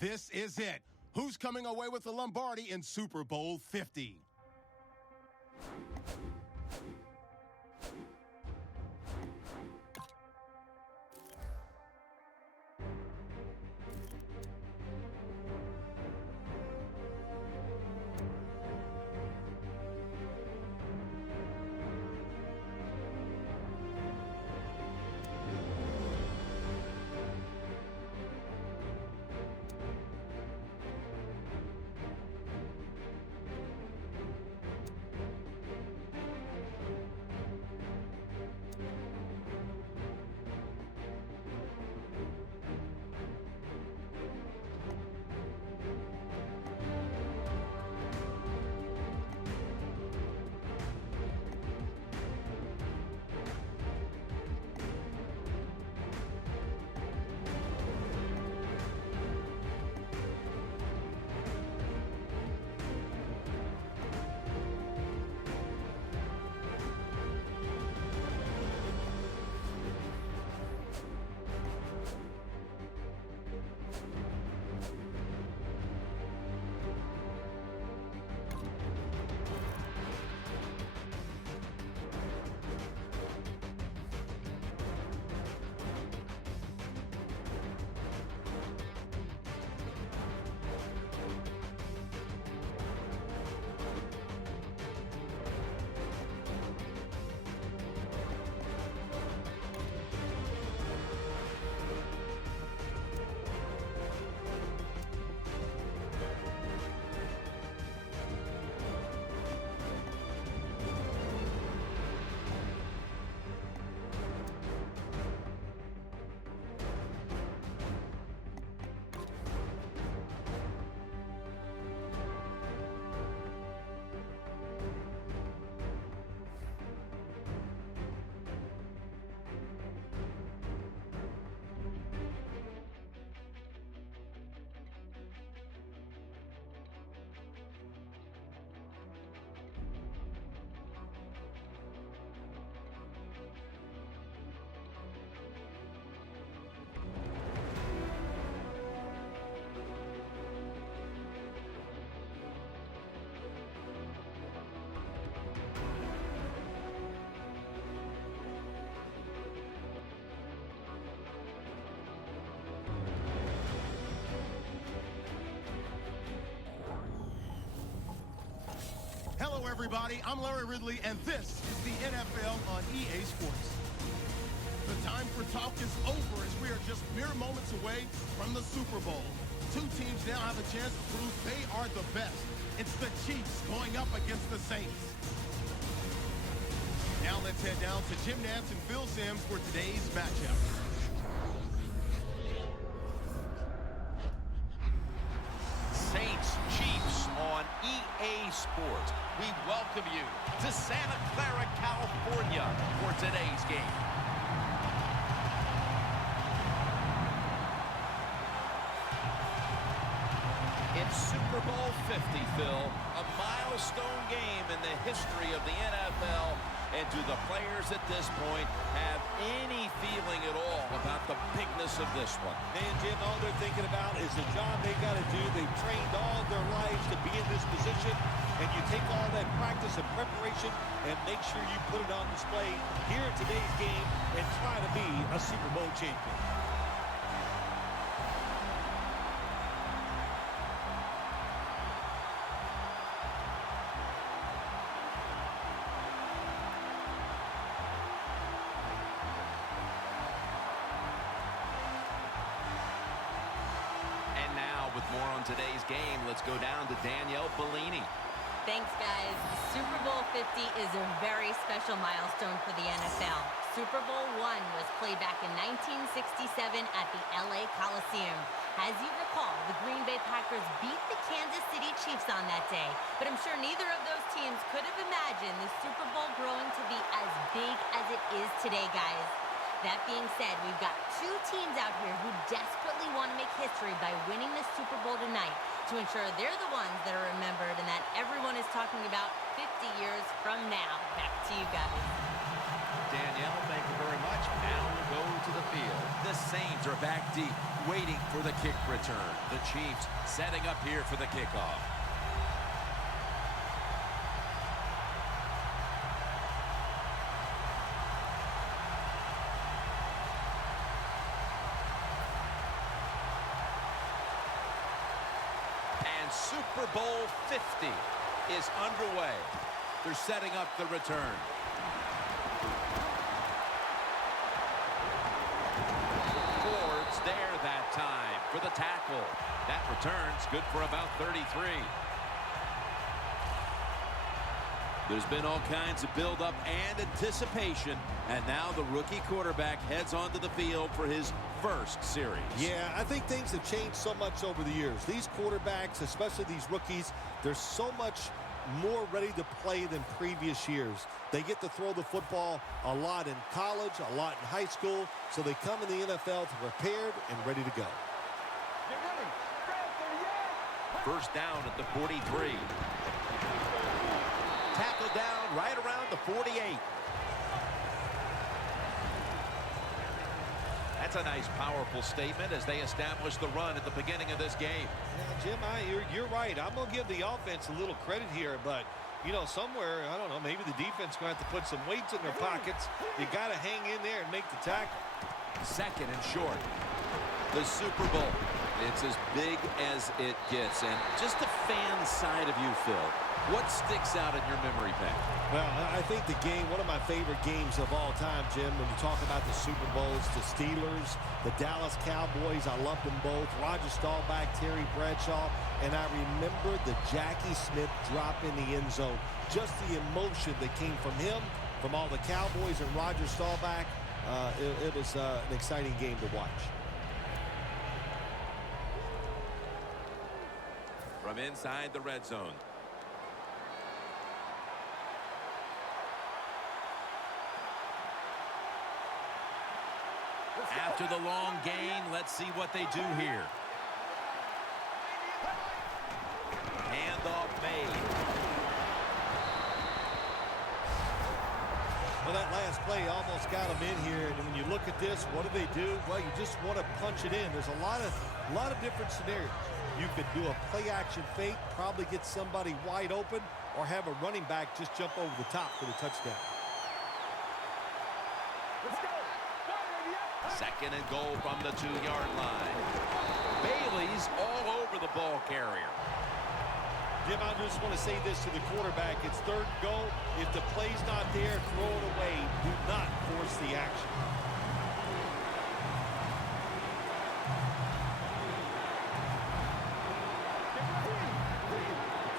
This is it. Who's coming away with the Lombardi in Super Bowl 50? Hello, everybody. I'm Larry Ridley, and this is the NFL on EA Sports. The time for talk is over as we are just mere moments away from the Super Bowl. Two teams now have a chance to prove they are the best. It's the Chiefs going up against the Saints. Now let's head down to Jim Nantz and Phil Simms for today's matchup. Saints Chiefs on EA Sports. We welcome you to Santa Clara, California for today's game. It's Super Bowl 50, Phil, a milestone game in the history of the NFL. And do the players at this point have any feeling at all about the bigness of this one? Man, Jim, all they're thinking about is the job they got to do. They've trained all their lives to be in this position. And you take all that practice and preparation and make sure you put it on display here in today's game and try to be a Super Bowl champion. With more on today's game, let's go down to Danielle Bellini. Thanks, guys. Super Bowl 50 is a very special milestone for the NFL. Super Bowl I was played back in 1967 at the LA Coliseum. As you recall, the Green Bay Packers beat the Kansas City Chiefs on that day. But I'm sure neither of those teams could have imagined the Super Bowl growing to be as big as it is today, guys. That being said, we've got two teams out here who desperately want to make history by winning the Super Bowl tonight to ensure they're the ones that are remembered and that everyone is talking about 50 years from now. Back to you guys. Danielle, thank you very much. Now we'll go to the field. The Saints are back deep, waiting for the kick return. The Chiefs setting up here for the kickoff. And Super Bowl 50 is underway. They're setting up the return. Ford's there that time for the tackle. That return's good for about 33. There's been all kinds of build-up and anticipation, and now the rookie quarterback heads onto the field for his first series. Yeah, I think things have changed so much over the years. These quarterbacks, especially these rookies, they're so much more ready to play than previous years. They get to throw the football a lot in college, a lot in high school, so they come in the NFL prepared and ready to go. First down at the 43. Tackled down right around the 48. That's a nice, powerful statement as they establish the run at the beginning of this game. Yeah, Jim, you're right. I'm going to give the offense a little credit here, but, you know, somewhere, I don't know, maybe the defense going to have to put some weights in their pockets. You got to hang in there and make the tackle. Second and short. The Super Bowl. It's as big as it gets. And just the fan side of you, Phil, what sticks out in your memory bank? Well, I think the game, one of my favorite games of all time, Jim, when you talk about the Super Bowls, the Steelers, the Dallas Cowboys, I loved them both. Roger Staubach, Terry Bradshaw, and I remember the Jackie Smith drop in the end zone. Just the emotion that came from him, from all the Cowboys and Roger Staubach. It was an exciting game to watch. From inside the red zone. After the long gain, let's see what they do here. Handoff made. Well, that last play almost got them in here, and when you look at this, what do? Well, you just want to punch it in. There's a lot of different scenarios. You could do a play-action fake, probably get somebody wide open, or have a running back just jump over the top for the touchdown. Second and goal from the 2-yard line. Bailey's all over the ball carrier. Jim, I just want to say this to the quarterback. It's third and goal. If the play's not there, throw it away. Do not force the action.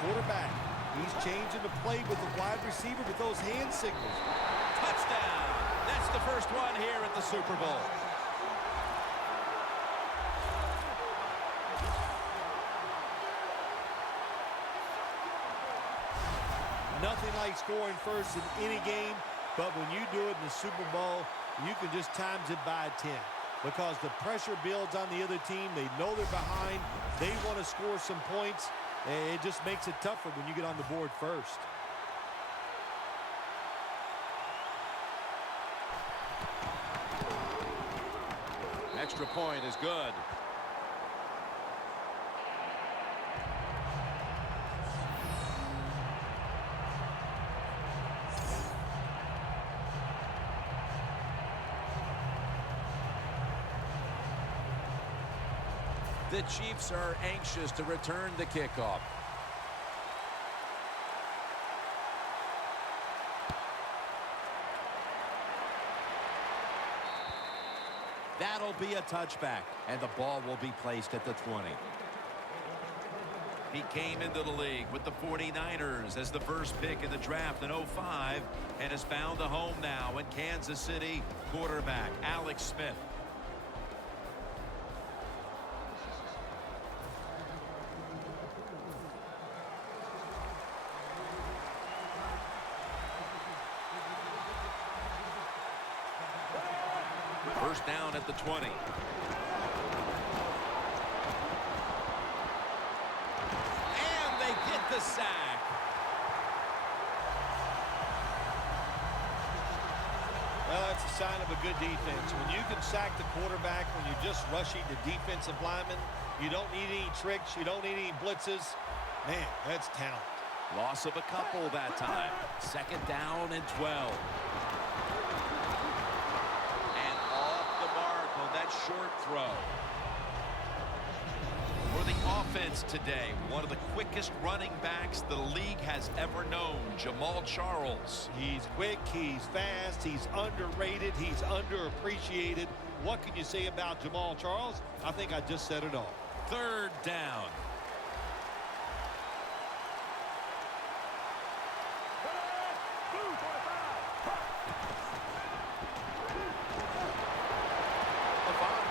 Quarterback, he's changing the play with the wide receiver with those hand signals. Touchdown! That's the first one here at the Super Bowl. Nothing like scoring first in any game, but when you do it in the Super Bowl, you can just times it by 10 because the pressure builds on the other team. They know they're behind. They want to score some points. It just makes it tougher when you get on the board first. Extra point is good. The Chiefs are anxious to return the kickoff. That'll be a touchback, and the ball will be placed at the 20. He came into the league with the 49ers as the first pick in the draft in '05 and has found a home now in Kansas City. Quarterback Alex Smith. First down at the 20. And they get the sack. Well, That's a sign of a good defense. When you can sack the quarterback, when you're just rushing the defensive lineman, you don't need any tricks, you don't need any blitzes. Man, that's talent. Loss of a couple that time. Second down and 12. And off the mark on that short throw. For the offense today, one of the quickest running backs the league has ever known, Jamal Charles. He's quick, he's fast, he's underrated, he's underappreciated. What can you say about Jamal Charles? I think I just said it all. Third down.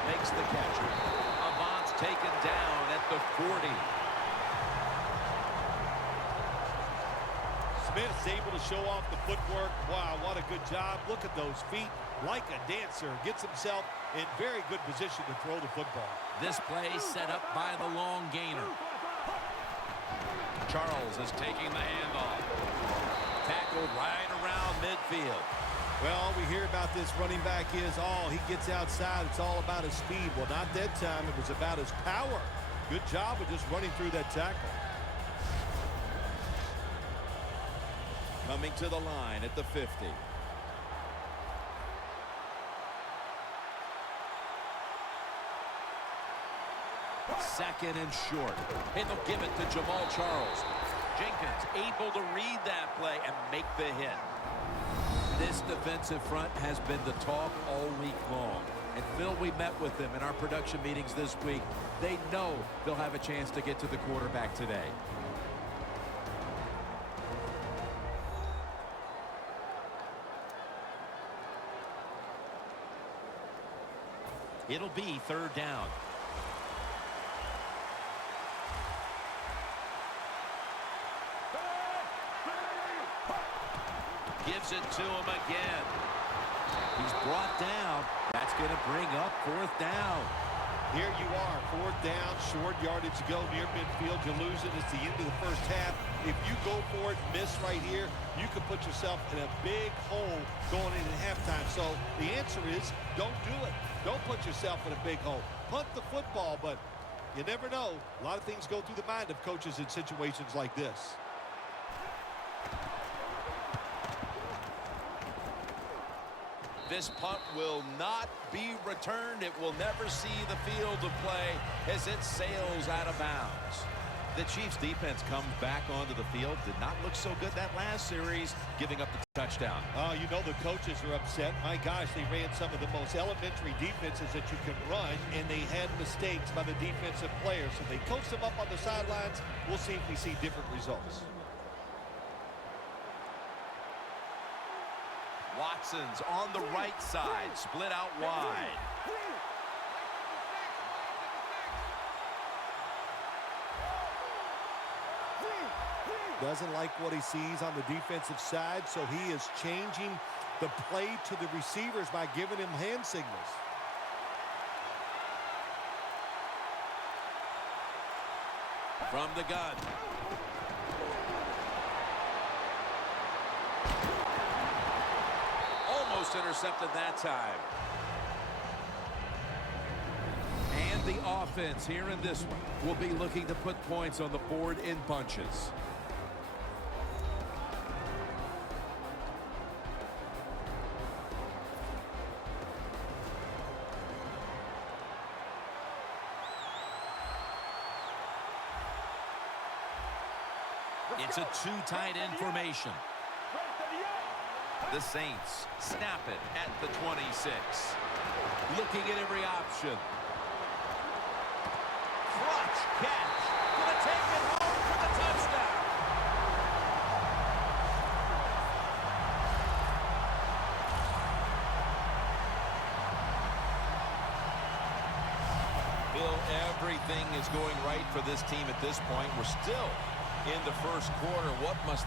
Makes the catch. Avant's taken down at the 40. Smith's able to show off the footwork. Wow, what a good job. Look at those feet. Like a dancer. Gets himself in very good position to throw the football. This play set up by the long gainer. Charles is taking the handoff. Tackled right around midfield. Well, we hear about this running back is he gets outside. It's all about his speed. Well, not that time. It was about his power. Good job of just running through that tackle. Coming to the line at the 50. Second and short. And they'll give it to Jamal Charles. Jenkins able to read that play and make the hit. This defensive front has been the talk all week long. And Phil, we met with them in our production meetings this week. They know they'll have a chance to get to the quarterback today. It'll be third down. Gives it to him again. He's brought down. That's going to bring up fourth down. Here you are, fourth down, short yardage to go near midfield. You lose it. It's the end of the first half. If you go for it, miss right here, you could put yourself in a big hole going into halftime. So the answer is don't do it. Don't put yourself in a big hole. Punt the football, but you never know. A lot of things go through the mind of coaches in situations like this. This punt will not be returned. It will never see the field of play as it sails out of bounds. The Chiefs defense comes back onto the field. Did not look so good that last series, giving up the touchdown. Oh, you know the coaches are upset. My gosh, they ran some of the most elementary defenses that you can run, and they had mistakes by the defensive players. So they coached them up on the sidelines. We'll see if we see different results. Watson's on the right side, split out wide. Doesn't like what he sees on the defensive side, so he is changing the play to the receivers by giving him hand signals. From the gun. Almost intercepted that time. And the offense here in this one will be looking to put points on the board in bunches. It's a two-tight end formation. The Saints snap it at the 26. Looking at every option. Clutch catch. Gonna take it home for the touchdown. Bill, everything is going right for this team at this point. We're still in the first quarter. What must the